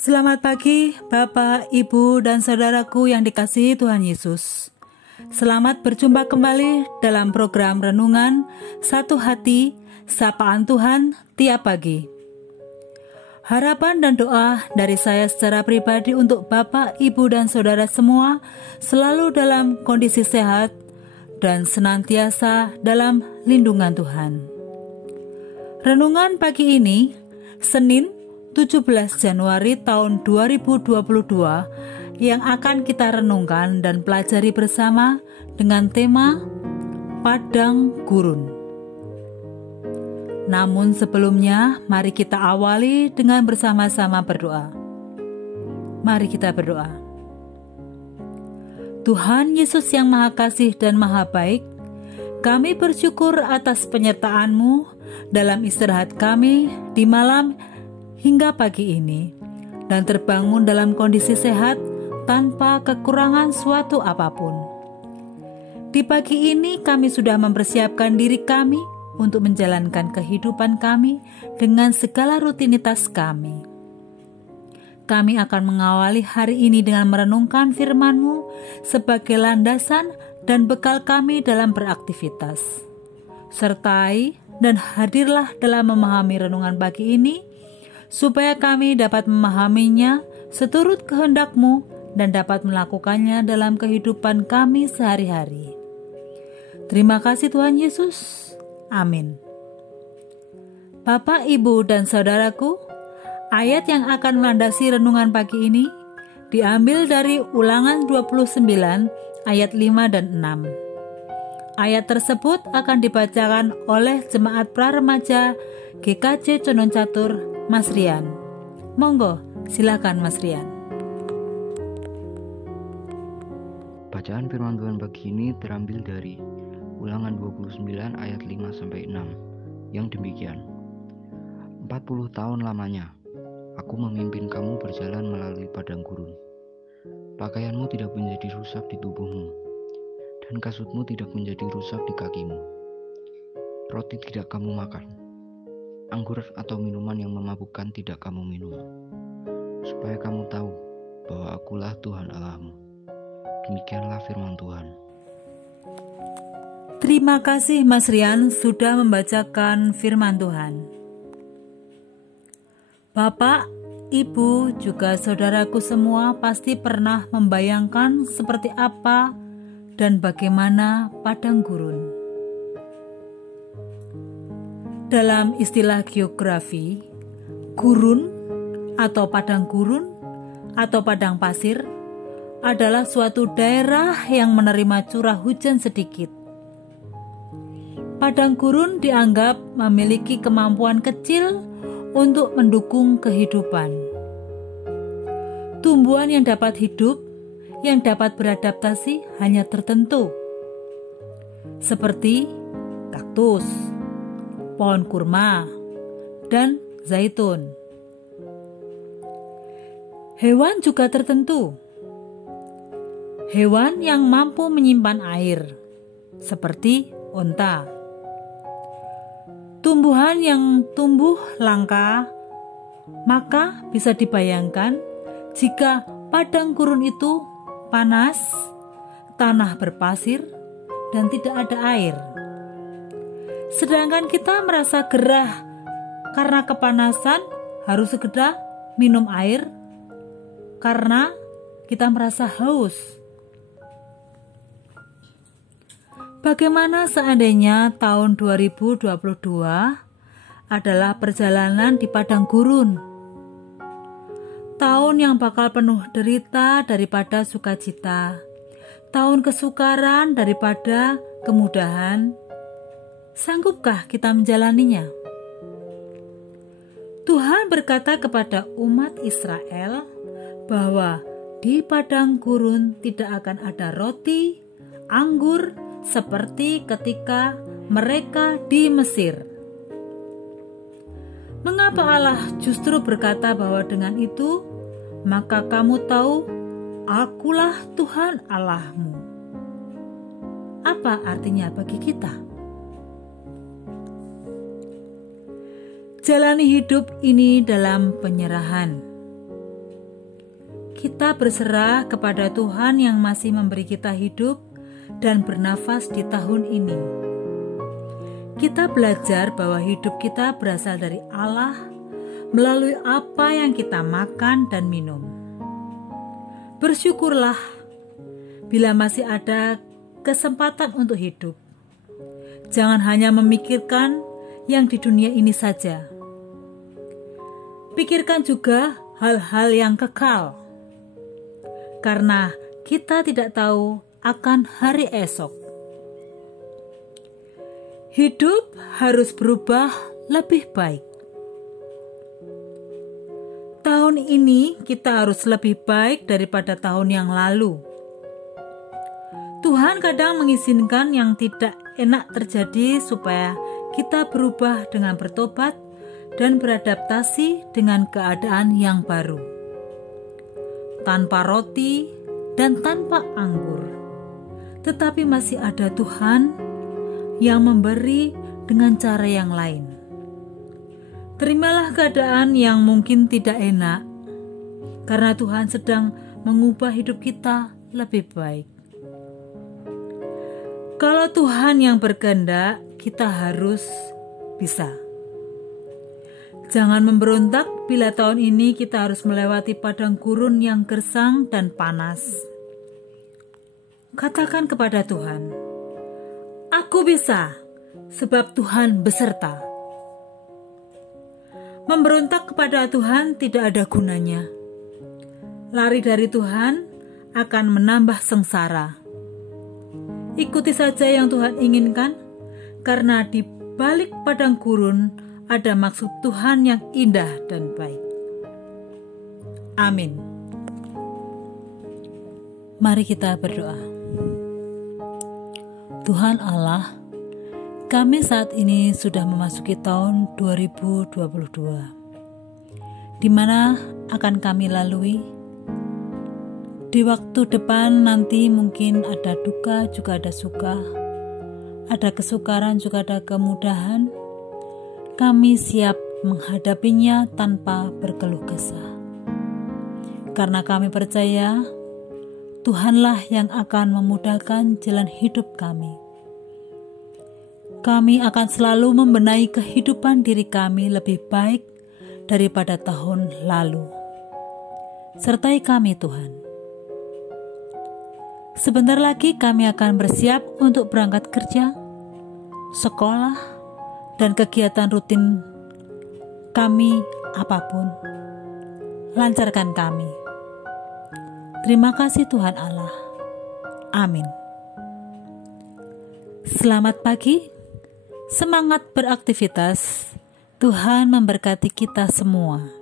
Selamat pagi Bapak, Ibu, dan saudaraku yang dikasihi Tuhan Yesus. Selamat berjumpa kembali dalam program Renungan Satu Hati, Sapaan Tuhan tiap pagi. Harapan dan doa dari saya secara pribadi untuk Bapak, Ibu, dan saudara semua selalu dalam kondisi sehat dan senantiasa dalam lindungan Tuhan. Renungan pagi ini, Senin 17 Januari tahun 2022 yang akan kita renungkan dan pelajari bersama dengan tema Padang Gurun. Namun sebelumnya, mari kita awali dengan bersama-sama berdoa. Mari kita berdoa. Tuhan Yesus yang Maha Kasih dan Maha Baik, kami bersyukur atas penyertaan-Mu dalam istirahat kami di malam hingga pagi ini, dan terbangun dalam kondisi sehat tanpa kekurangan suatu apapun. Di pagi ini kami sudah mempersiapkan diri kami untuk menjalankan kehidupan kami dengan segala rutinitas kami. Kami akan mengawali hari ini dengan merenungkan firman-Mu sebagai landasan dan bekal kami dalam beraktivitas. Sertai dan hadirlah dalam memahami renungan pagi ini, supaya kami dapat memahaminya seturut kehendak-Mu dan dapat melakukannya dalam kehidupan kami sehari-hari. Terima kasih Tuhan Yesus. Amin. Bapak, Ibu, dan saudaraku, ayat yang akan melandasi renungan pagi ini diambil dari Ulangan 29 ayat 5 dan 6. Ayat tersebut akan dibacakan oleh Jemaat Praremaja GKJ Condong Catur, Mas Rian. Monggo, silakan Mas Rian. Bacaan firman Tuhan pagi ini terambil dari Ulangan 29 ayat 5-6 yang demikian. 40 tahun lamanya aku memimpin kamu berjalan melalui padang gurun. Pakaianmu tidak menjadi rusak di tubuhmu, dan kasutmu tidak menjadi rusak di kakimu. Roti tidak kamu makan, anggur atau minuman yang memabukkan tidak kamu minum, supaya kamu tahu bahwa akulah Tuhan Allahmu. Demikianlah firman Tuhan. Terima kasih Mas Rian sudah membacakan firman Tuhan. Bapak, Ibu, juga saudaraku semua pasti pernah membayangkan seperti apa dan bagaimana padang gurun. Dalam istilah geografi, gurun atau padang gurun atau padang pasir adalah suatu daerah yang menerima curah hujan sedikit. Padang gurun dianggap memiliki kemampuan kecil untuk mendukung kehidupan. Tumbuhan yang dapat hidup, yang dapat beradaptasi hanya tertentu, seperti kaktus, pohon kurma, dan zaitun. Hewan juga tertentu. Hewan yang mampu menyimpan air, seperti onta. Tumbuhan yang tumbuh langka, maka bisa dibayangkan jika padang gurun itu panas, tanah berpasir, dan tidak ada air. Sedangkan kita merasa gerah karena kepanasan, harus segera minum air karena kita merasa haus. Bagaimana seandainya tahun 2022 adalah perjalanan di padang gurun? Tahun yang bakal penuh derita daripada sukacita, tahun kesukaran daripada kemudahan. Sanggupkah kita menjalaninya? Tuhan berkata kepada umat Israel bahwa di padang gurun tidak akan ada roti, anggur, seperti ketika mereka di Mesir. Mengapa Allah justru berkata bahwa dengan itu, maka kamu tahu, akulah Tuhan Allahmu? Apa artinya bagi kita? Jalani hidup ini dalam penyerahan. kita berserah kepada Tuhan yang masih memberi kita hidup dan bernafas di tahun ini. Kita belajar bahwa hidup kita berasal dari Allah melalui apa yang kita makan dan minum. Bersyukurlah bila masih ada kesempatan untuk hidup. Jangan hanya memikirkan yang di dunia ini saja. Pikirkan juga hal-hal yang kekal, karena kita tidak tahu akan hari esok. Hidup harus berubah lebih baik. Tahun ini kita harus lebih baik daripada tahun yang lalu. Tuhan kadang mengizinkan yang tidak enak terjadi supaya kita berubah dengan bertobat dan beradaptasi dengan keadaan yang baru. Tanpa roti dan tanpa anggur, tetapi masih ada Tuhan yang memberi dengan cara yang lain. Terimalah keadaan yang mungkin tidak enak, karena Tuhan sedang mengubah hidup kita lebih baik. Kalau Tuhan yang berkehendak, kita harus bisa. Jangan memberontak bila tahun ini kita harus melewati padang gurun yang gersang dan panas. Katakan kepada Tuhan, "Aku bisa, sebab Tuhan beserta." Memberontak kepada Tuhan tidak ada gunanya. Lari dari Tuhan akan menambah sengsara. Ikuti saja yang Tuhan inginkan, karena di balik padang gurun ada maksud Tuhan yang indah dan baik. Amin. Mari kita berdoa. Tuhan Allah, kami saat ini sudah memasuki tahun 2022, di mana akan kami lalui. Di waktu depan nanti mungkin ada duka juga ada suka, ada kesukaran juga ada kemudahan. Kami siap menghadapinya tanpa berkeluh kesah. Karena kami percaya Tuhanlah yang akan memudahkan jalan hidup kami. Kami akan selalu membenahi kehidupan diri kami lebih baik daripada tahun lalu. Sertai kami Tuhan. Sebentar lagi kami akan bersiap untuk berangkat kerja, sekolah, dan kegiatan rutin kami apapun. Lancarkan kami. Terima kasih Tuhan Allah. Amin. Selamat pagi, semangat beraktivitas. Tuhan memberkati kita semua.